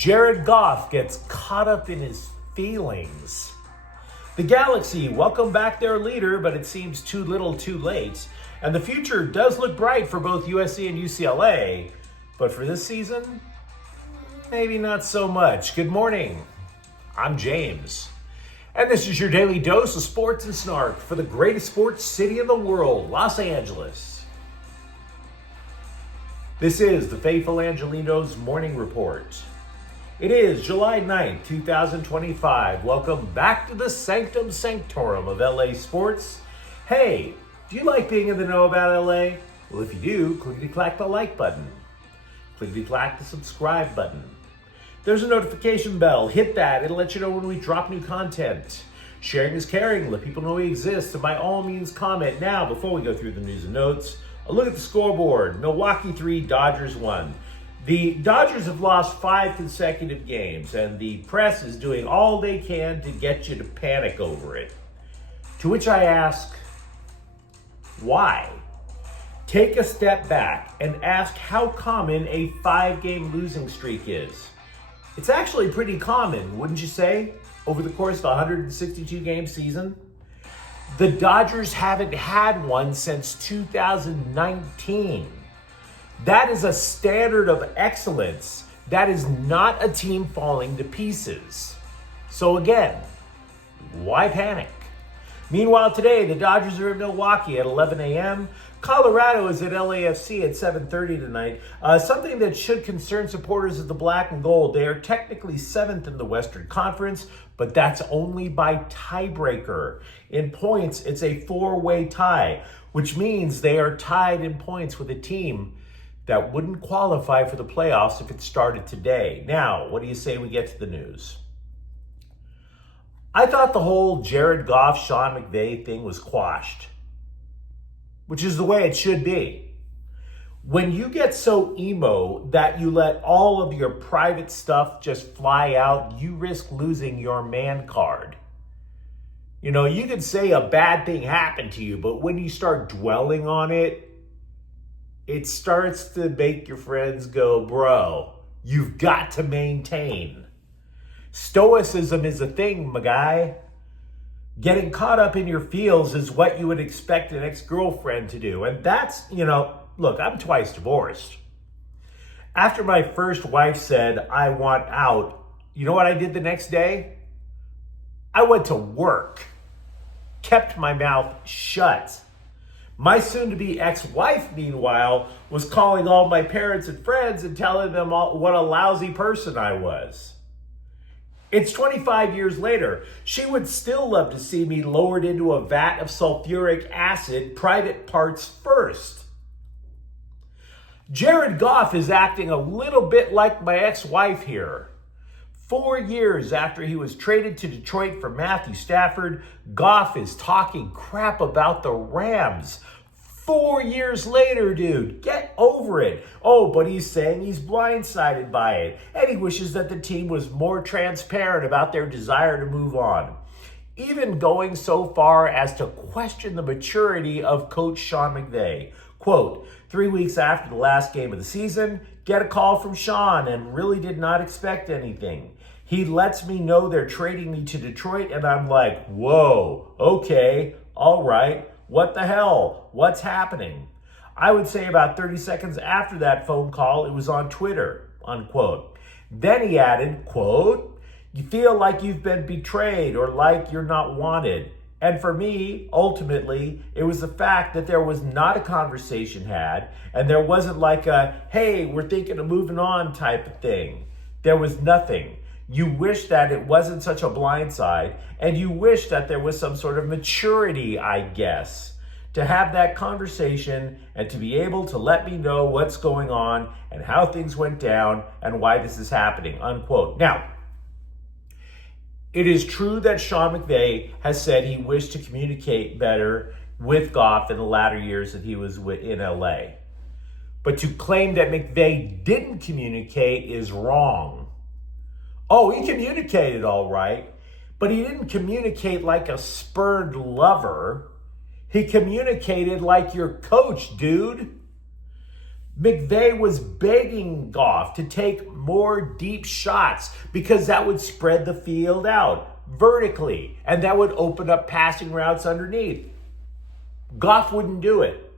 Jared Goff gets caught up in his feelings. The Galaxy welcome back their leader, but it seems too little too late. And the future does look bright for both USC and UCLA. But for this season, maybe not so much. Good morning. I'm James. And this is your daily dose of sports and snark for the greatest sports city in the world, Los Angeles. This is the faithful Angelenos Morning Report. It is July 9th, 2025. Welcome back to the Sanctum Sanctorum of LA sports. Hey, do you like being in the know about LA? Well, if you do, clickety-clack the like button. Clickety-clack the subscribe button. There's a notification bell. Hit that. It'll let you know when we drop new content. Sharing is caring. Let people know we exist. And by all means, comment. Now, before we go through the news and notes, a look at the scoreboard. Milwaukee 3, Dodgers 1. The Dodgers have lost 5 consecutive games, and the press is doing all they can to get you to panic over it. To which I ask, why? Take a step back and ask how common a 5-game losing streak is. It's actually pretty common, wouldn't you say, over the course of a 162-game season? The Dodgers haven't had one since 2019. That is a standard of excellence. That is not a team falling to pieces. So again, why panic? Meanwhile, today, the Dodgers are in Milwaukee at 11 a.m. Colorado is at LAFC at 7:30 tonight. Something that should concern supporters of the black and gold. They are technically 7th in the Western Conference, but that's only by tiebreaker. In points, it's a 4-way tie, which means they are tied in points with a team that wouldn't qualify for the playoffs if it started today. Now, what do you say we get to the news? I thought the whole Jared Goff, Sean McVay thing was quashed, which is the way it should be. When you get so emo that you let all of your private stuff just fly out, you risk losing your man card. You know, you can say a bad thing happened to you, but when you start dwelling on it, it starts to make your friends go, bro, you've got to maintain. Stoicism is a thing, my guy. Getting caught up in your feels is what you would expect an ex-girlfriend to do. And that's, look, I'm twice divorced. After my first wife said, I want out, you know what I did the next day? I went to work, kept my mouth shut. My soon-to-be ex-wife, meanwhile, was calling all my parents and friends and telling them what a lousy person I was. It's 25 years later. She would still love to see me lowered into a vat of sulfuric acid, private parts first. Jared Goff is acting a little bit like my ex-wife here. 4 years after he was traded to Detroit for Matthew Stafford, Goff is talking crap about the Rams. 4 years later, dude, get over it. Oh, but he's saying he's blindsided by it, and he wishes that the team was more transparent about their desire to move on. Even going so far as to question the maturity of Coach Sean McVay. Quote, 3 weeks after the last game of the season, get a call from Sean and really did not expect anything. He lets me know they're trading me to Detroit, and I'm like, whoa, okay, all right, what the hell? What's happening? I would say about 30 seconds after that phone call, it was on Twitter, unquote. Then he added, quote, you feel like you've been betrayed or like you're not wanted. And for me, ultimately, it was the fact that there was not a conversation had, and there wasn't like a, hey, we're thinking of moving on type of thing. There was nothing. You wish that it wasn't such a blindside, and you wish that there was some sort of maturity, I guess, to have that conversation and to be able to let me know what's going on and how things went down and why this is happening, unquote. Now, it is true that Sean McVay has said he wished to communicate better with Goff in the latter years that he was in LA. But to claim that McVay didn't communicate is wrong. Oh, he communicated all right, but he didn't communicate like a spurned lover. He communicated like your coach, dude. McVay was begging Goff to take more deep shots because that would spread the field out vertically and that would open up passing routes underneath. Goff wouldn't do it.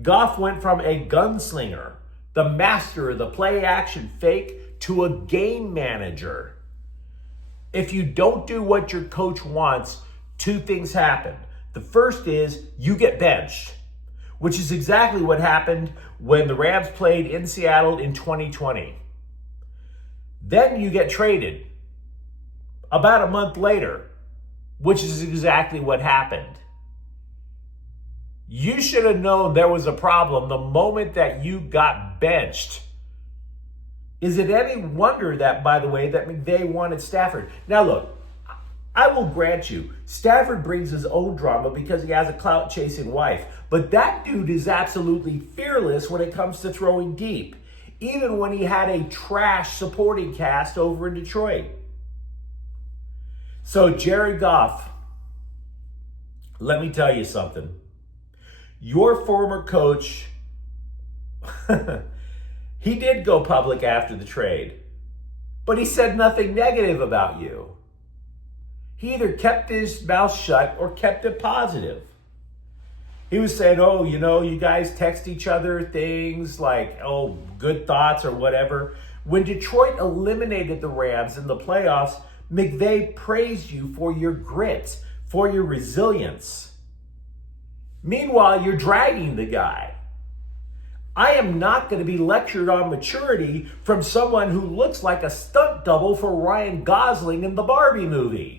Goff went from a gunslinger, the master of the play action fake, to a game manager. If you don't do what your coach wants, two things happen. The first is you get benched, which is exactly what happened when the Rams played in Seattle in 2020. Then you get traded about a month later, which is exactly what happened. You should have known there was a problem the moment that you got benched. Is it any wonder that, by the way, that McVay wanted Stafford? Now look, I will grant you, Stafford brings his own drama because he has a clout-chasing wife. But that dude is absolutely fearless when it comes to throwing deep, even when he had a trash supporting cast over in Detroit. So Jared Goff, let me tell you something. Your former coach, he did go public after the trade, but he said nothing negative about you. He either kept his mouth shut or kept it positive. He was saying, oh, you guys text each other things like, oh, good thoughts or whatever. When Detroit eliminated the Rams in the playoffs, McVay praised you for your grit, for your resilience. Meanwhile, you're dragging the guy. I am not going to be lectured on maturity from someone who looks like a stunt double for Ryan Gosling in the Barbie movie.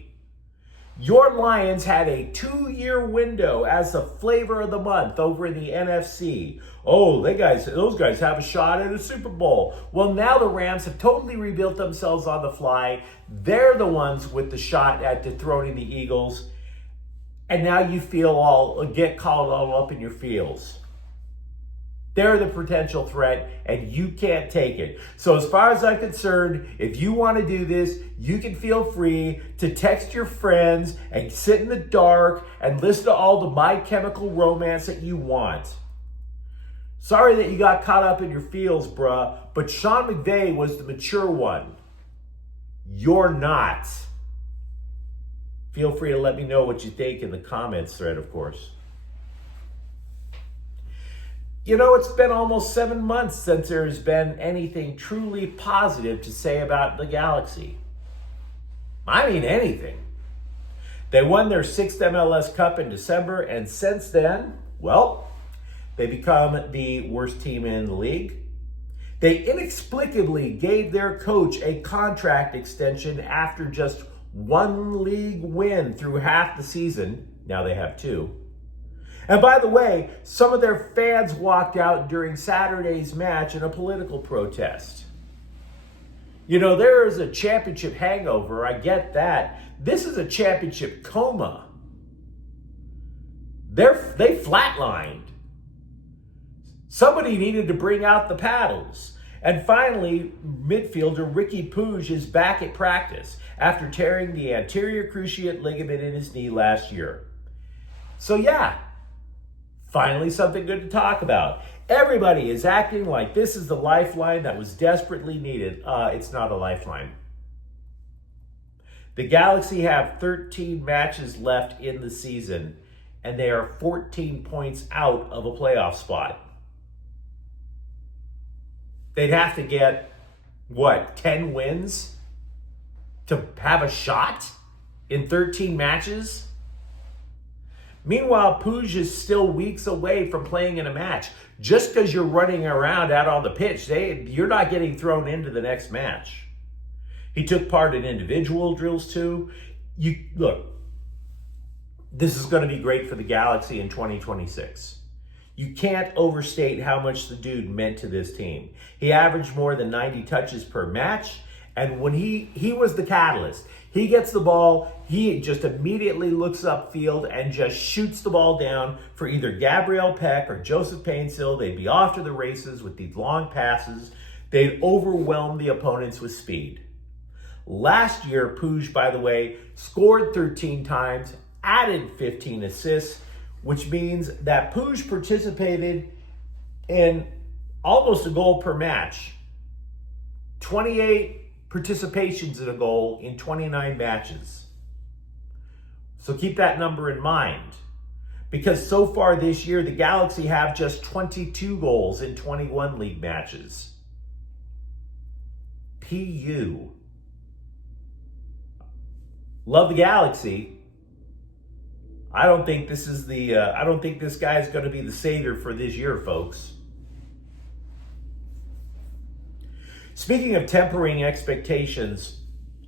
Your Lions had a 2-year window as the flavor of the month over in the NFC. Oh, those guys have a shot at a Super Bowl. Well, now the Rams have totally rebuilt themselves on the fly. They're the ones with the shot at dethroning the Eagles. And now you get called all up in your feels. They're the potential threat, and you can't take it. So as far as I'm concerned, if you want to do this, you can feel free to text your friends and sit in the dark and listen to all the My Chemical Romance that you want. Sorry that you got caught up in your feels, bruh, but Sean McVay was the mature one. You're not. Feel free to let me know what you think in the comments thread, of course. It's been almost 7 months since there's been anything truly positive to say about the Galaxy. I mean anything. They won their 6th MLS Cup in December, and since then, well, they become the worst team in the league. They inexplicably gave their coach a contract extension after just 1 league win through half the season. Now they have 2. And by the way, some of their fans walked out during Saturday's match in a political protest. There is a championship hangover. I get that. This is a championship coma. They flatlined. Somebody needed to bring out the paddles. And finally, midfielder Riqui Puig is back at practice after tearing the anterior cruciate ligament in his knee last year. So yeah, finally something good to talk about. Everybody is acting like this is the lifeline that was desperately needed. It's not a lifeline. The Galaxy have 13 matches left in the season, and they are 14 points out of a playoff spot. They'd have to get, 10 wins to have a shot in 13 matches? Meanwhile, Puig is still weeks away from playing in a match. Just because you're running around out on the pitch, you're not getting thrown into the next match. He took part in individual drills too. Look, this is going to be great for the Galaxy in 2026. You can't overstate how much the dude meant to this team. He averaged more than 90 touches per match, and when he was the catalyst. He gets the ball, he just immediately looks upfield and just shoots the ball down for either Gabriel Peck or Joseph Painsil. They'd be off to the races with these long passes. They'd overwhelm the opponents with speed. Last year, Puig, by the way, scored 13 times, added 15 assists, which means that Puig participated in almost a goal per match. 28 participations in a goal in 29 matches. So keep that number in mind. Because so far this year, the Galaxy have just 22 goals in 21 league matches. PU. Love the Galaxy. I don't think this guy is going to be the savior for this year, folks. Speaking of tempering expectations,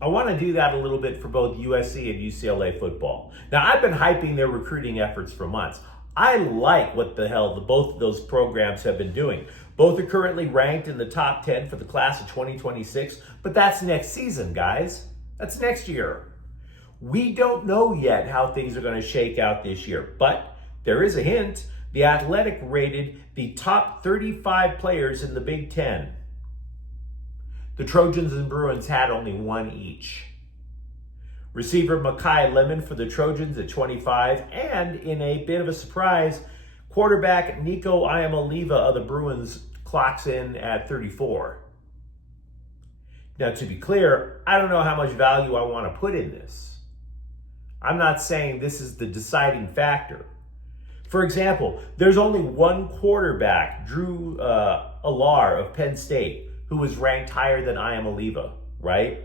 I want to do that a little bit for both USC and UCLA football. Now, I've been hyping their recruiting efforts for months. I like what the hell both of those programs have been doing. Both are currently ranked in the top 10 for the class of 2026, but that's next season, guys. That's next year. We don't know yet how things are going to shake out this year, but there is a hint. The Athletic rated the top 35 players in the Big Ten. The Trojans and Bruins had only one each. Receiver Makai Lemon for the Trojans at 25, and in a bit of a surprise, quarterback Nico Iamaleava of the Bruins clocks in at 34. Now, to be clear, I don't know how much value I want to put in this. I'm not saying this is the deciding factor. For example, there's only one quarterback, Drew Allar of Penn State, who was ranked higher than Iamaleava, right?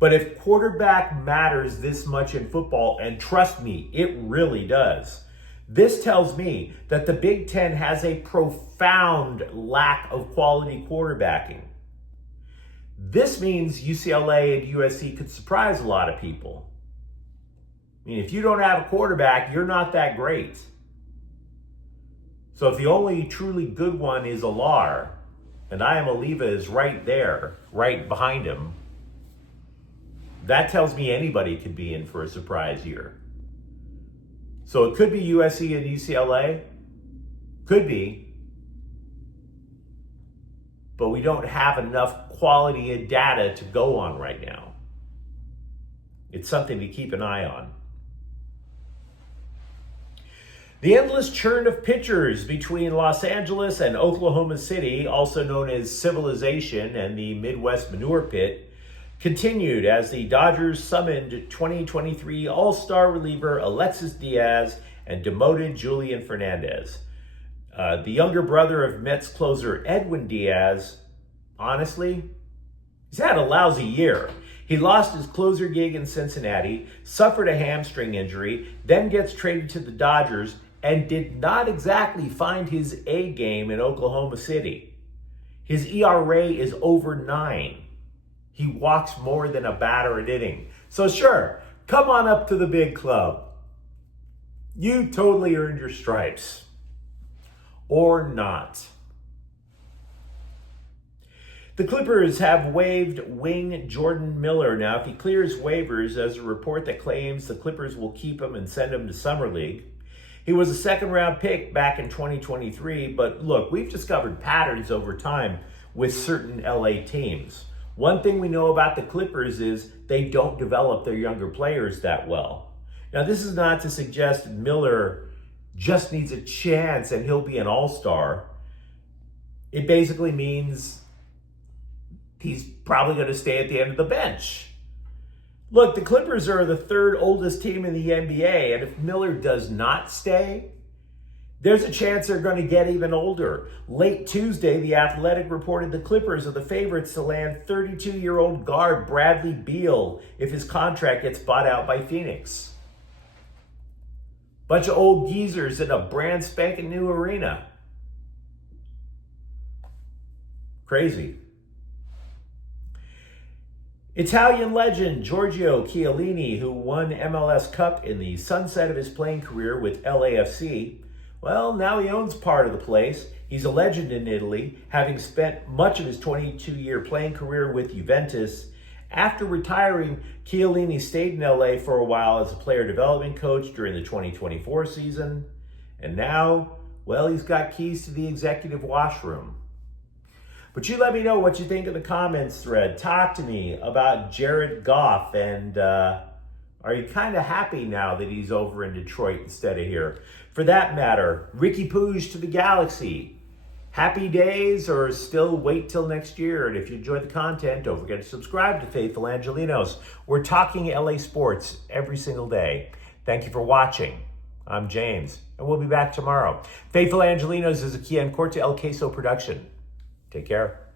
But if quarterback matters this much in football, and trust me, it really does, this tells me that the Big Ten has a profound lack of quality quarterbacking. This means UCLA and USC could surprise a lot of people. I mean, if you don't have a quarterback, you're not that great. So if the only truly good one is Allar, and Iamaleava is right there, right behind him, that tells me anybody could be in for a surprise year. So it could be USC and UCLA. Could be. But we don't have enough quality and data to go on right now. It's something to keep an eye on. The endless churn of pitchers between Los Angeles and Oklahoma City, also known as Civilization and the Midwest Manure Pit, continued as the Dodgers summoned 2023 All-Star reliever Alexis Diaz and demoted Julian Fernandez. The younger brother of Mets closer Edwin Diaz, honestly, he's had a lousy year. He lost his closer gig in Cincinnati, suffered a hamstring injury, then gets traded to the Dodgers, and did not exactly find his A game in Oklahoma City. His ERA is over 9. He walks more than a batter an inning. So sure, come on up to the big club. You totally earned your stripes. Or not. The Clippers have waived wing Jordan Miller. Now, if he clears waivers, there's a report that claims the Clippers will keep him and send him to Summer League. He was a second-round pick back in 2023, but look, we've discovered patterns over time with certain LA teams. One thing we know about the Clippers is they don't develop their younger players that well. Now, this is not to suggest Miller just needs a chance and he'll be an all-star. It basically means he's probably going to stay at the end of the bench. Look, the Clippers are the third oldest team in the NBA, and if Miller does not stay, there's a chance they're going to get even older. Late Tuesday, The Athletic reported the Clippers are the favorites to land 32-year-old guard Bradley Beal if his contract gets bought out by Phoenix. Bunch of old geezers in a brand spanking new arena. Crazy. Italian legend Giorgio Chiellini, who won MLS Cup in the sunset of his playing career with LAFC, well, now he owns part of the place. He's a legend in Italy, having spent much of his 22-year playing career with Juventus. After retiring, Chiellini stayed in LA for a while as a player development coach during the 2024 season. And now, well, he's got keys to the executive washroom. But you let me know what you think in the comments thread. Talk to me about Jared Goff, and are you kind of happy now that he's over in Detroit instead of here? For that matter, Riqui Puig to the Galaxy. happy days or still wait till next year. And if you enjoy the content, don't forget to subscribe to Faithful Angelenos. We're talking LA sports every single day. Thank you for watching. I'm James, and we'll be back tomorrow. Faithful Angelenos is a Kian Corte El Queso production. Take care.